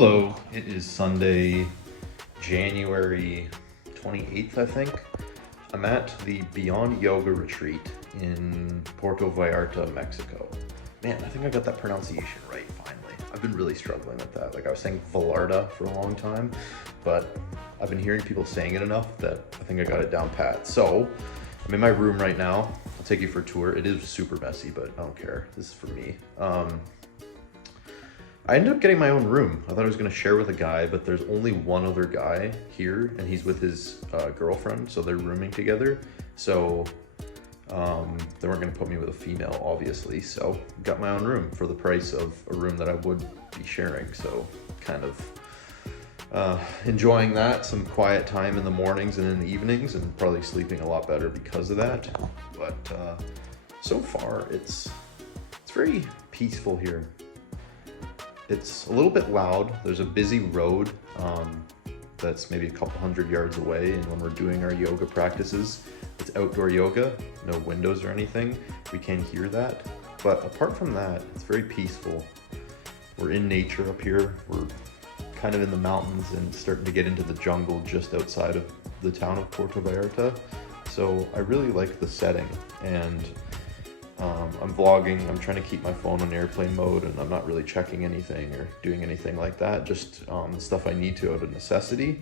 Hello, it is Sunday, January 28th, I think. I'm at the Beyond Yoga Retreat in Puerto Vallarta, Mexico. Man, I think I got that pronunciation right, finally. I've been really struggling with that. Like I was saying Vallarta for a long time, but I've been hearing people saying it enough that I think I got it down pat. So, I'm in my room right now. I'll take you for a tour. It is super messy, but I don't care. This is for me. I ended up getting my own room. I thought I was gonna share with a guy, but there's only one other guy here and he's with his girlfriend, so they're rooming together. So they weren't gonna put me with a female, obviously. So got my own room for the price of a room that I would be sharing. So kind of enjoying that, some quiet time in the mornings and in the evenings, and probably sleeping a lot better because of that. But so far it's very peaceful here. It's a little bit loud. There's a busy road that's maybe a couple hundred yards away, and when we're doing our yoga practices, it's outdoor yoga, no windows or anything. We can hear that. But apart from that, it's very peaceful. We're in nature up here. We're kind of in the mountains and starting to get into the jungle just outside of the town of Puerto Vallarta. So I really like the setting, and I'm vlogging. I'm trying to keep my phone on airplane mode, and I'm not really checking anything or doing anything like that, just the stuff I need to out of necessity.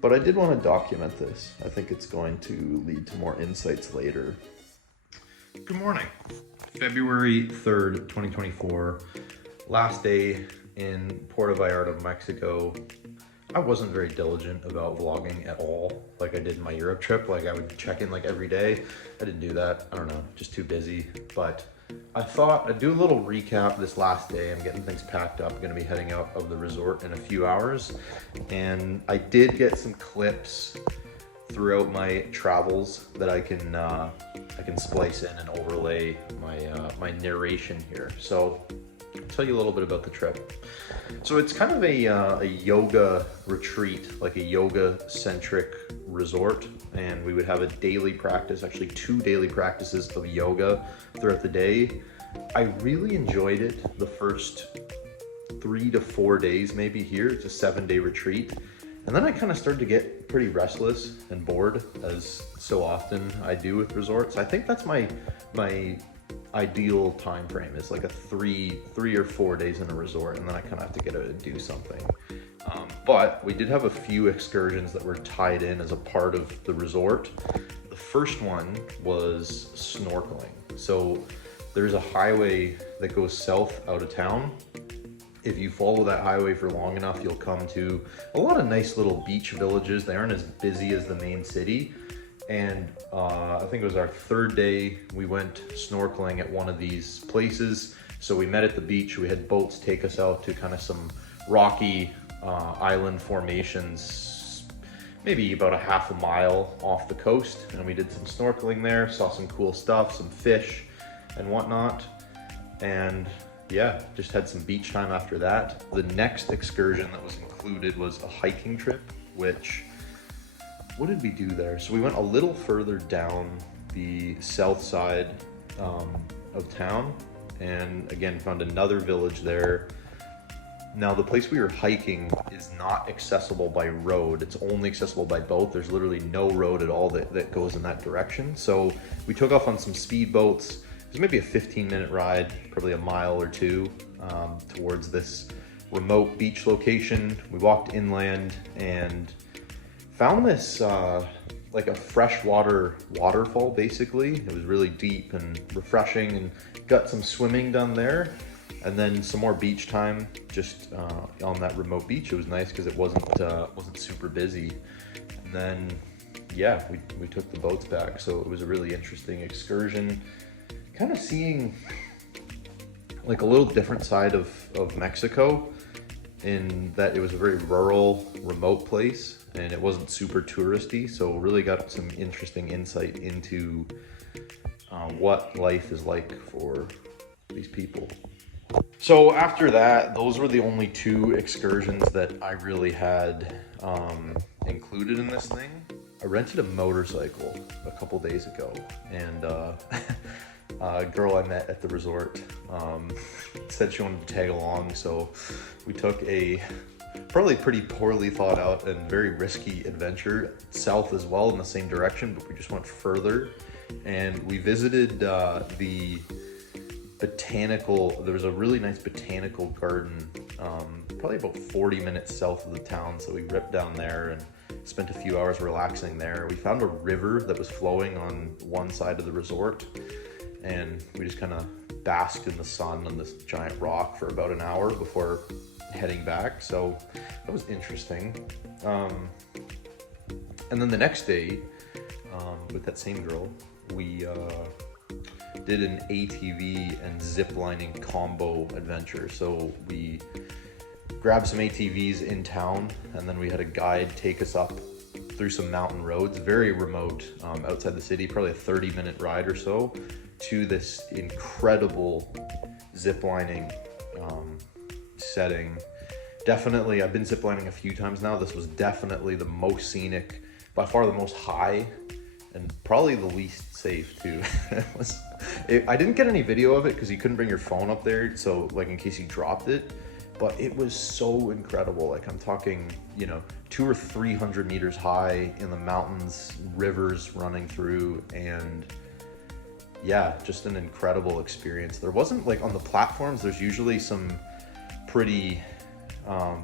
But I did want to document this. I think it's going to lead to more insights later. Good morning. February 3rd, 2024. Last day in Puerto Vallarta, Mexico. I wasn't very diligent about vlogging at all, like I did in my Europe trip. Like I would check in like every day. I didn't do that. I don't know, just too busy. But I thought I'd do a little recap this last day. I'm getting things packed up. I'm gonna be heading out of the resort in a few hours. And I did get some clips throughout my travels that I can splice in and overlay my narration here. So I'll tell you a little bit about the trip. So it's kind of a yoga retreat, like a yoga-centric resort, and we would have a daily practice, actually 2 daily practices of yoga throughout the day. I really enjoyed it the first 3 to 4 days maybe here. It's a 7-day retreat. And then I kind of started to get pretty restless and bored, as so often I do with resorts. I think that's my ideal time frame, is like a three or 4 days in a resort, and then I kind of have to get out and do something. But we did have a few excursions that were tied in as a part of the resort. The first one was snorkeling. So there's a highway that goes south out of town. If you follow that highway for long enough, you'll come to a lot of nice little beach villages. They aren't as busy as the main city. And I think it was our 3rd day, we went snorkeling at one of these places. So we met at the beach. We had boats take us out to kind of some rocky island formations, maybe about a half a mile off the coast. And we did some snorkeling there, saw some cool stuff, some fish and whatnot. And yeah, just had some beach time after that. The next excursion that was included was a hiking trip, which, what did we do there? So we went a little further down the south side of town, and again, found another village there. Now, the place we were hiking is not accessible by road. It's only accessible by boat. There's literally no road at all that goes in that direction. So we took off on some speed boats. It was maybe a 15-minute ride, probably a mile or two, towards this remote beach location. We walked inland and found this like a freshwater waterfall, basically. It was really deep and refreshing, and got some swimming done there, and then some more beach time just on that remote beach. It was nice because it wasn't super busy. And then yeah, we took the boats back, so it was a really interesting excursion, kind of seeing like a little different side of Mexico, in that it was a very rural, remote place, and it wasn't super touristy, so really got some interesting insight into what life is like for these people. So after that, those were the only 2 excursions that I really had included in this thing. I rented a motorcycle a couple days ago, and a girl I met at the resort said she wanted to tag along, so we took a probably pretty poorly thought out and very risky adventure, south as well in the same direction, but we just went further. And we visited the there was a really nice botanical garden, probably about 40 minutes south of the town. So we ripped down there and spent a few hours relaxing there. We found a river that was flowing on one side of the resort, and we just kind of basked in the sun on this giant rock for about an hour before heading back. So that was interesting. And then the next day, with that same girl, we did an ATV and zip lining combo adventure. So we grabbed some ATVs in town, and then we had a guide take us up through some mountain roads, very remote, outside the city, probably a 30-minute ride or so, to this incredible zip lining setting. Definitely, I've been ziplining a few times now. This was definitely the most scenic, by far the most high, and probably the least safe too. I didn't get any video of it because you couldn't bring your phone up there, so like in case you dropped it, but it was so incredible. Like I'm talking, 200 or 300 meters high in the mountains, rivers running through, and yeah, just an incredible experience. There wasn't, like on the platforms, there's usually some pretty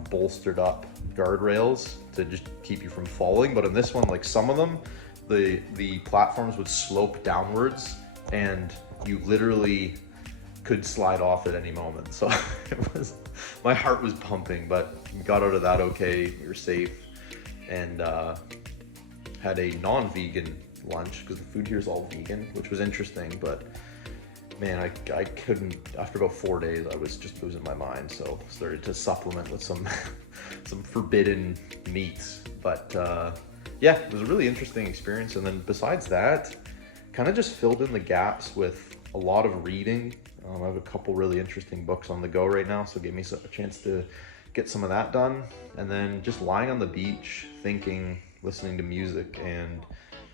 bolstered up guardrails to just keep you from falling, but in this one, like some of them, the platforms would slope downwards and you literally could slide off at any moment. So my heart was pumping, but we got out of that okay. We were safe, and had a non-vegan lunch because the food here is all vegan, which was interesting. But man, I couldn't, after about 4 days, I was just losing my mind. So started to supplement with some forbidden meats. But yeah, it was a really interesting experience. And then besides that, kind of just filled in the gaps with a lot of reading. I have a couple really interesting books on the go right now, so it gave me a chance to get some of that done. And then just lying on the beach, thinking, listening to music, and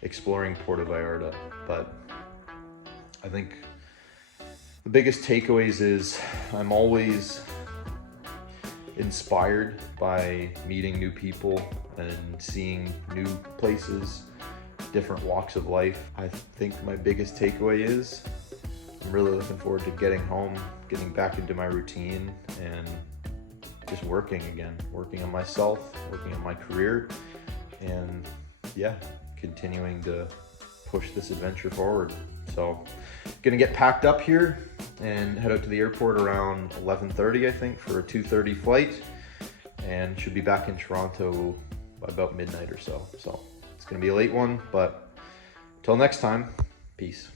exploring Puerto Vallarta. But I think the biggest takeaways is I'm always inspired by meeting new people and seeing new places, different walks of life. I think my biggest takeaway is I'm really looking forward to getting home, getting back into my routine, and just working again, working on myself, working on my career, and yeah, continuing to push this adventure forward. So gonna get packed up here and head out to the airport around 11:30, I think, for a 2:30 flight, and should be back in Toronto by about midnight or so. So it's gonna be a late one, but till next time, peace.